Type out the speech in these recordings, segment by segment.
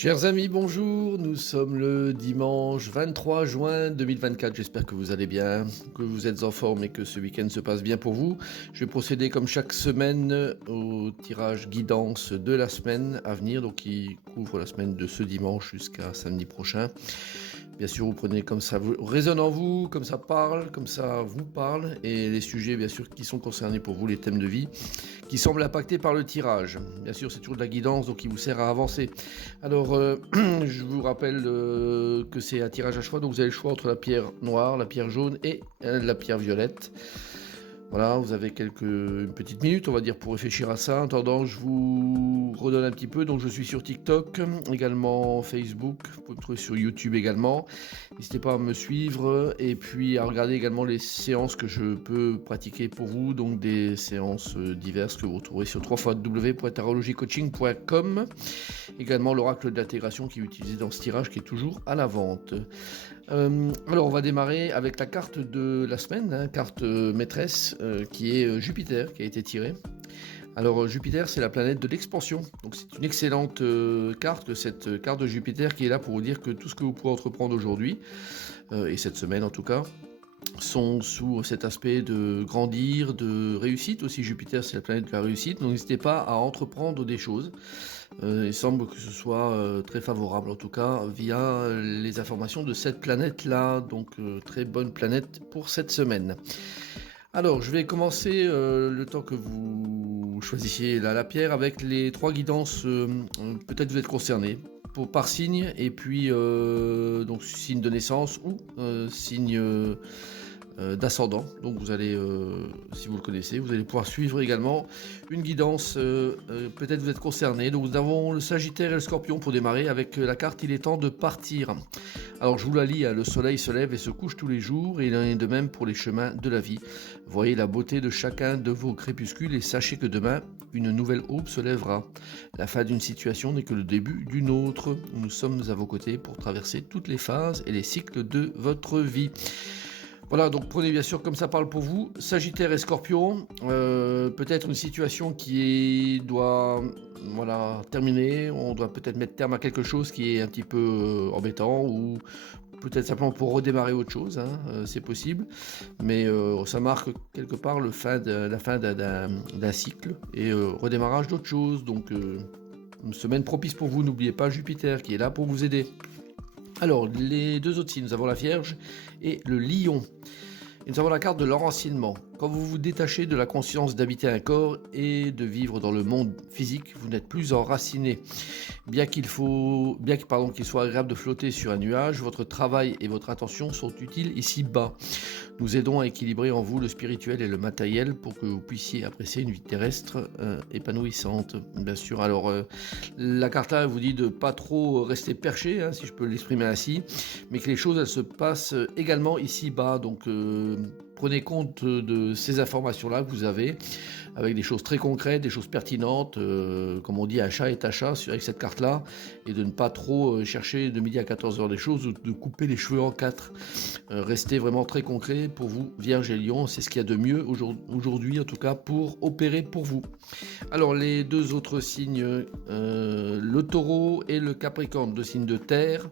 Chers amis, bonjour. Nous sommes le dimanche 23 juin 2024. J'espère que vous allez bien, que vous êtes en forme et que ce week-end se passe bien pour vous. Je vais procéder comme chaque semaine au tirage guidance de la semaine à venir, donc qui couvre la semaine de ce dimanche jusqu'à samedi prochain. Bien sûr, vous prenez comme ça résonne en vous, comme ça parle, comme ça vous parle, et les sujets, bien sûr, qui sont concernés pour vous, les thèmes de vie, qui semblent impactés par le tirage. Bien sûr, c'est toujours de la guidance, donc qui vous sert à avancer. Alors, je vous rappelle que c'est un tirage à choix, donc vous avez le choix entre la pierre noire, la pierre jaune et la pierre violette. Voilà, vous avez une petite minute, on va dire, pour réfléchir à ça. En attendant, je vous redonne un petit peu. Donc, je suis sur TikTok, également Facebook. Vous pouvez me trouver sur YouTube également. N'hésitez pas à me suivre et puis à regarder également les séances que je peux pratiquer pour vous. Donc, des séances diverses que vous retrouverez sur www.tarologycoaching.com. Également, l'oracle d'intégration qui est utilisé dans ce tirage qui est toujours à la vente. Alors on va démarrer avec la carte de la semaine, carte maîtresse qui est Jupiter qui a été tirée. Alors Jupiter, c'est la planète de l'expansion, donc c'est une excellente carte, cette carte de Jupiter qui est là pour vous dire que tout ce que vous pouvez entreprendre aujourd'hui, et cette semaine en tout cas, sont sous cet aspect de grandir, de réussite aussi. Jupiter, c'est la planète de la réussite, donc n'hésitez pas à entreprendre des choses. Il semble que ce soit très favorable, en tout cas, via les informations de cette planète-là. Donc, très bonne planète pour cette semaine. Alors, je vais commencer le temps que vous choisissiez la pierre avec les trois guidances. Peut-être vous êtes concerné par signe, et puis donc signe de naissance ou signe d'ascendant. Donc vous allez, si vous le connaissez, vous allez pouvoir suivre également une guidance. Peut-être vous êtes concerné. Donc nous avons le Sagittaire et le Scorpion pour démarrer avec la carte Il est temps de partir. Alors je vous la lis, le soleil se lève et se couche tous les jours, et il en est de même pour les chemins de la vie. Voyez la beauté de chacun de vos crépuscules et sachez que demain, une nouvelle aube se lèvera. La fin d'une situation n'est que le début d'une autre. Nous sommes à vos côtés pour traverser toutes les phases et les cycles de votre vie. Voilà, donc prenez bien sûr comme ça parle pour vous. Sagittaire et Scorpion, peut-être une situation qui doit terminer. On doit peut-être mettre terme à quelque chose qui est un petit peu embêtant, ou peut-être simplement pour redémarrer autre chose, c'est possible. Mais ça marque quelque part la fin d'un cycle et redémarrage d'autre chose. Donc une semaine propice pour vous, n'oubliez pas Jupiter qui est là pour vous aider. Alors, les deux autres signes, nous avons la Vierge et le Lion. Et nous avons la carte de l'enracinement. Quand vous vous détachez de la conscience d'habiter un corps et de vivre dans le monde physique, vous n'êtes plus enraciné. Bien qu'il soit agréable de flotter sur un nuage, votre travail et votre attention sont utiles ici-bas. Nous aidons à équilibrer en vous le spirituel et le matériel pour que vous puissiez apprécier une vie terrestre épanouissante, bien sûr. Alors, la carte là vous dit de pas trop rester perché, si je peux l'exprimer ainsi, mais que les choses elles se passent également ici-bas. Donc, prenez compte de ces informations-là que vous avez, avec des choses très concrètes, des choses pertinentes, comme on dit, un chat est un chat avec cette carte-là, et de ne pas trop chercher de midi à 14h des choses, ou de couper les cheveux en quatre. Restez vraiment très concret pour vous, Vierge et Lion, c'est ce qu'il y a de mieux aujourd'hui, en tout cas, pour opérer pour vous. Alors, les deux autres signes, le Taureau et le Capricorne, deux signes de terre.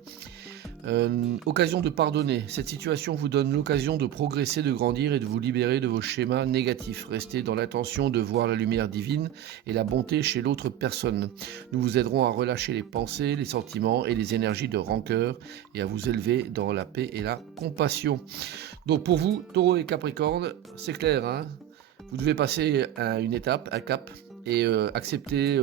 Occasion de pardonner. Cette situation vous donne l'occasion de progresser, de grandir et de vous libérer de vos schémas négatifs. Restez dans l'intention de voir la lumière divine et la bonté chez l'autre personne. Nous vous aiderons à relâcher les pensées, les sentiments et les énergies de rancœur et à vous élever dans la paix et la compassion. Donc pour vous, Taureau et Capricorne, c'est clair, vous devez passer à une étape, un cap, et accepter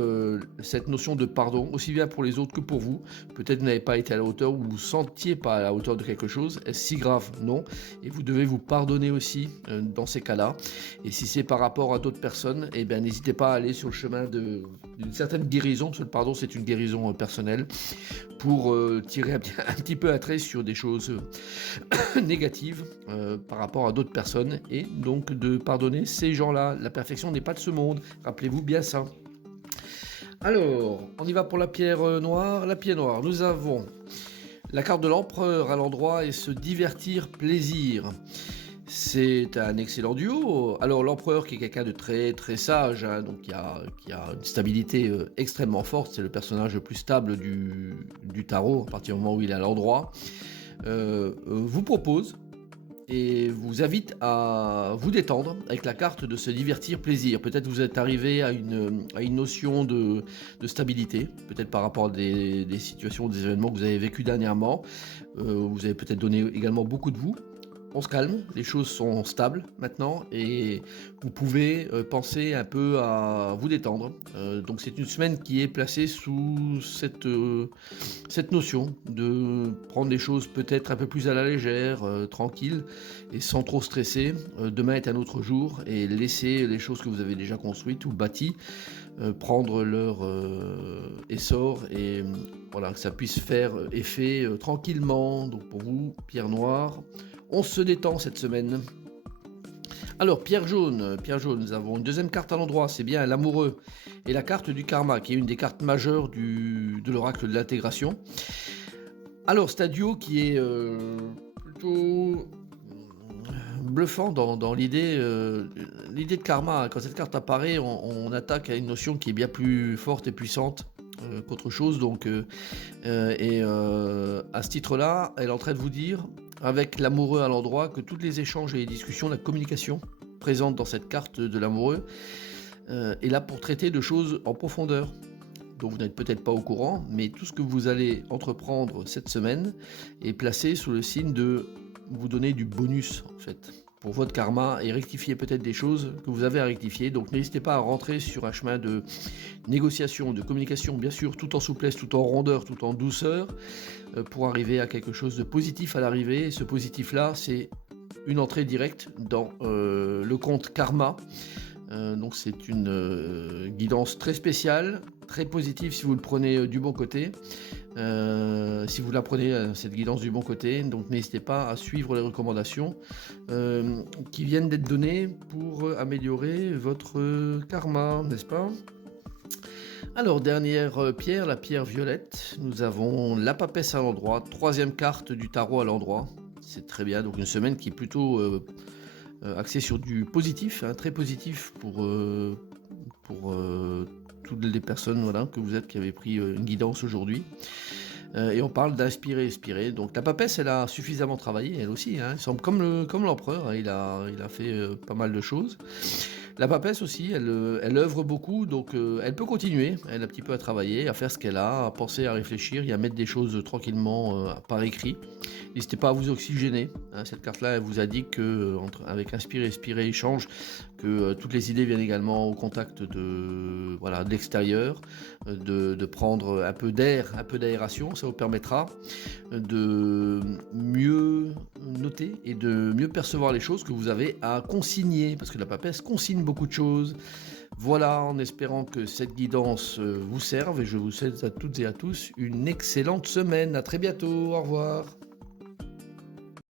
cette notion de pardon, aussi bien pour les autres que pour vous. Peut-être vous n'avez pas été à la hauteur, ou vous ne vous sentiez pas à la hauteur de quelque chose. Est-ce si grave? Non. Et vous devez vous pardonner aussi dans ces cas-là. Et si c'est par rapport à d'autres personnes, eh bien n'hésitez pas à aller sur le chemin d'une certaine guérison, parce que le pardon c'est une guérison personnelle, pour tirer un petit peu un trait sur des choses négatives par rapport à d'autres personnes, et donc de pardonner ces gens-là. La perfection n'est pas de ce monde, rappelez-vous bien ça. Alors, on y va pour la pierre noire. La pierre noire, nous avons la carte de l'empereur à l'endroit et se divertir, plaisir. C'est un excellent duo. Alors l'empereur qui est quelqu'un de très très sage, hein, donc qui a une stabilité extrêmement forte, c'est le personnage le plus stable du tarot à partir du moment où il est à l'endroit, vous propose et vous invite à vous détendre avec la carte de se divertir plaisir. Peut-être vous êtes arrivé à une notion de stabilité, peut-être par rapport à des situations, des événements que vous avez vécu dernièrement. Vous avez peut-être donné également beaucoup de vous. On se calme, les choses sont stables maintenant et vous pouvez penser un peu à vous détendre. Donc c'est une semaine qui est placée sous cette notion de prendre les choses peut-être un peu plus à la légère, tranquille et sans trop stresser. Demain est un autre jour et laisser les choses que vous avez déjà construites ou bâties prendre leur essor et voilà, que ça puisse faire effet tranquillement. Donc pour vous, Pierre Noir, on se détend cette semaine. Alors, Pierre Jaune, nous avons une deuxième carte à l'endroit, c'est bien l'amoureux. Et la carte du karma, qui est une des cartes majeures de l'oracle de l'intégration. Alors, c'est un duo qui est plutôt bluffant dans l'idée de karma. Quand cette carte apparaît, on attaque à une notion qui est bien plus forte et puissante qu'autre chose. Donc, à ce titre-là, elle est en train de vous dire, avec l'amoureux à l'endroit, que tous les échanges et les discussions, la communication présente dans cette carte de l'amoureux est là pour traiter de choses en profondeur, dont vous n'êtes peut-être pas au courant, mais tout ce que vous allez entreprendre cette semaine est placé sous le signe de vous donner du bonus en fait pour votre karma et rectifier peut-être des choses que vous avez à rectifier. Donc n'hésitez pas à rentrer sur un chemin de négociation, de communication, bien sûr, tout en souplesse, tout en rondeur, tout en douceur, pour arriver à quelque chose de positif à l'arrivée. Et ce positif-là, c'est une entrée directe dans le compte karma. Donc c'est une guidance très spéciale, très positive si vous le prenez du bon côté. Si vous la prenez cette guidance du bon côté, donc n'hésitez pas à suivre les recommandations qui viennent d'être données pour améliorer votre karma, n'est-ce pas? Alors, dernière pierre, la pierre violette. Nous avons la papesse à l'endroit, troisième carte du tarot à l'endroit. C'est très bien, donc une semaine qui est plutôt axée sur du positif, hein, très positif pour toutes les personnes voilà, que vous êtes qui avez pris une guidance aujourd'hui. Et on parle d'inspirer, expirer. Donc la papesse, elle a suffisamment travaillé, elle aussi. Hein. Elle semble comme l'empereur, hein, il a fait pas mal de choses. La papesse aussi, elle œuvre beaucoup, donc elle peut continuer. Elle a un petit peu à travailler, à faire ce qu'elle a, à penser, à réfléchir et à mettre des choses tranquillement par écrit. N'hésitez pas à vous oxygéner. Hein. Cette carte-là, elle vous a dit que avec inspirer, expirer, échange, que toutes les idées viennent également au contact de l'extérieur, de prendre un peu d'air, un peu d'aération. Ça vous permettra de mieux noter et de mieux percevoir les choses que vous avez à consigner, parce que la papesse consigne beaucoup de choses. Voilà, en espérant que cette guidance vous serve, et je vous souhaite à toutes et à tous une excellente semaine. À très bientôt, au revoir.